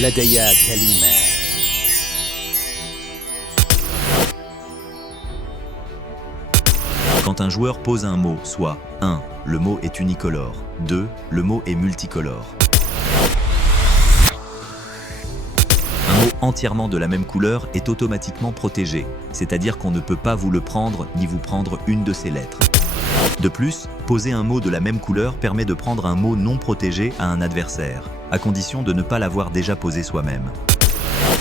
لدي كلمة. Quand un joueur pose un mot, soit 1. Le mot est unicolore. 2. Le mot est multicolore. Un mot entièrement de la même couleur est automatiquement protégé, c'est-à-dire qu'on ne peut pas vous le prendre ni vous prendre une de ses lettres. De plus, poser un mot de la même couleur permet de prendre un mot non protégé à un adversaire, à condition de ne pas l'avoir déjà posé soi-même.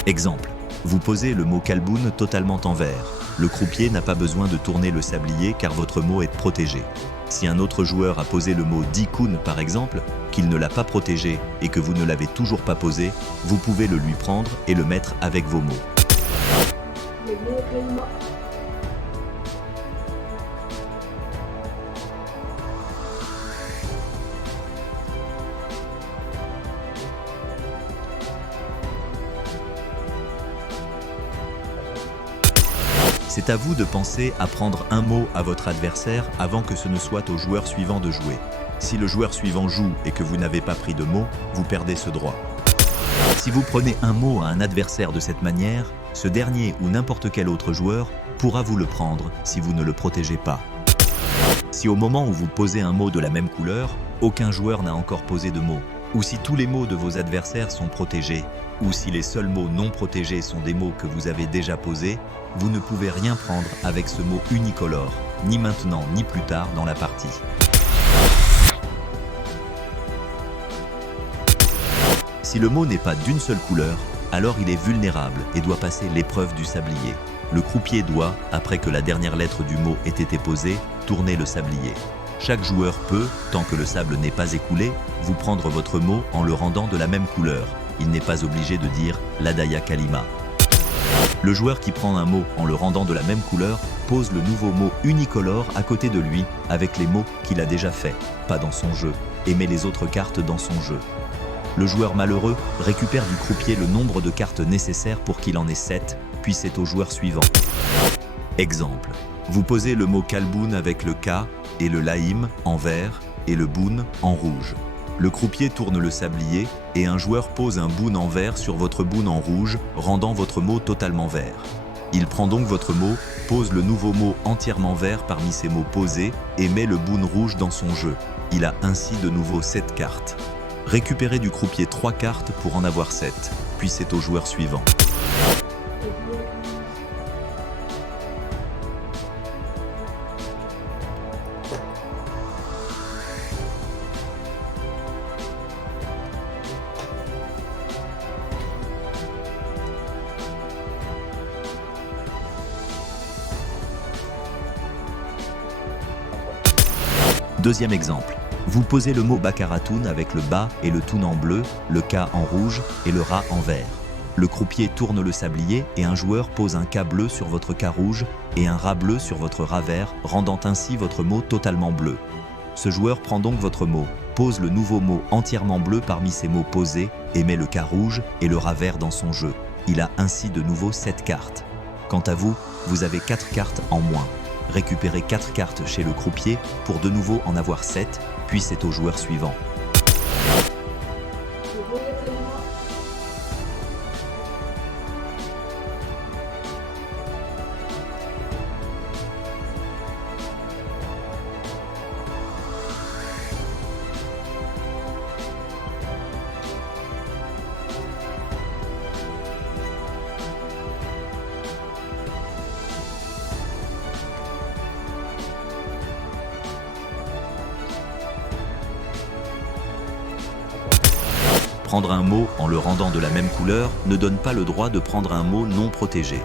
Exemple, vous posez le mot Kalboun totalement en vert. Le croupier n'a pas besoin de tourner le sablier car votre mot est protégé. Si un autre joueur a posé le mot Dikun par exemple, qu'il ne l'a pas protégé et que vous ne l'avez toujours pas posé, vous pouvez le lui prendre et le mettre avec vos mots. C'est à vous de penser à prendre un mot à votre adversaire avant que ce ne soit au joueur suivant de jouer. Si le joueur suivant joue et que vous n'avez pas pris de mot, vous perdez ce droit. Si vous prenez un mot à un adversaire de cette manière, ce dernier ou n'importe quel autre joueur pourra vous le prendre si vous ne le protégez pas. Si au moment où vous posez un mot de la même couleur, aucun joueur n'a encore posé de mot, ou si tous les mots de vos adversaires sont protégés, ou si les seuls mots non protégés sont des mots que vous avez déjà posés, vous ne pouvez rien prendre avec ce mot unicolore, ni maintenant ni plus tard dans la partie. Si le mot n'est pas d'une seule couleur, alors il est vulnérable et doit passer l'épreuve du sablier. Le croupier doit, après que la dernière lettre du mot ait été posée, tourner le sablier. Chaque joueur peut, tant que le sable n'est pas écoulé, vous prendre votre mot en le rendant de la même couleur. Il n'est pas obligé de dire Ladaya Kalima. Le joueur qui prend un mot en le rendant de la même couleur pose le nouveau mot unicolore à côté de lui avec les mots qu'il a déjà faits, pas dans son jeu, et met les autres cartes dans son jeu. Le joueur malheureux récupère du croupier le nombre de cartes nécessaires pour qu'il en ait 7, puis c'est au joueur suivant. Exemple, vous posez le mot Kalboun avec le K et le Laïm en vert et le Boun en rouge. Le croupier tourne le sablier et un joueur pose un boun en vert sur votre boun en rouge, rendant votre mot totalement vert. Il prend donc votre mot, pose le nouveau mot entièrement vert parmi ses mots posés et met le boun rouge dans son jeu. Il a ainsi de nouveau 7 cartes. Récupérez du croupier 3 cartes pour en avoir 7, puis c'est au joueur suivant. Deuxième exemple, vous posez le mot Bakaratoun avec le Ba et le Toun en bleu, le K en rouge et le Ra en vert. Le croupier tourne le sablier et un joueur pose un K bleu sur votre K rouge et un Ra bleu sur votre Ra vert, rendant ainsi votre mot totalement bleu. Ce joueur prend donc votre mot, pose le nouveau mot entièrement bleu parmi ses mots posés et met le K rouge et le Ra vert dans son jeu. Il a ainsi de nouveau 7 cartes. Quant à vous, vous avez 4 cartes en moins. Récupérez 4 cartes chez le croupier pour de nouveau en avoir 7, puis c'est au joueur suivant. Prendre un mot en le rendant de la même couleur ne donne pas le droit de prendre un mot non protégé.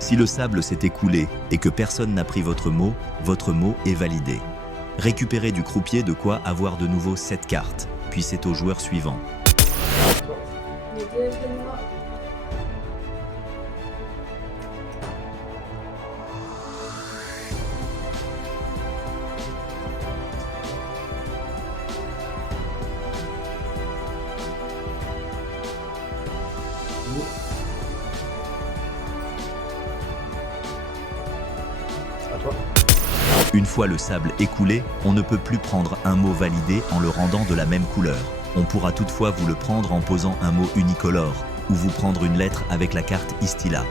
Si le sable s'est écoulé et que personne n'a pris votre mot est validé. Récupérez du croupier de quoi avoir de nouveau 7 cartes, puis c'est au joueur suivant. Les deux événements. À toi. Une fois le sable écoulé, on ne peut plus prendre un mot validé en le rendant de la même couleur. On pourra toutefois vous le prendre en posant un mot unicolore, ou vous prendre une lettre avec la carte Istila.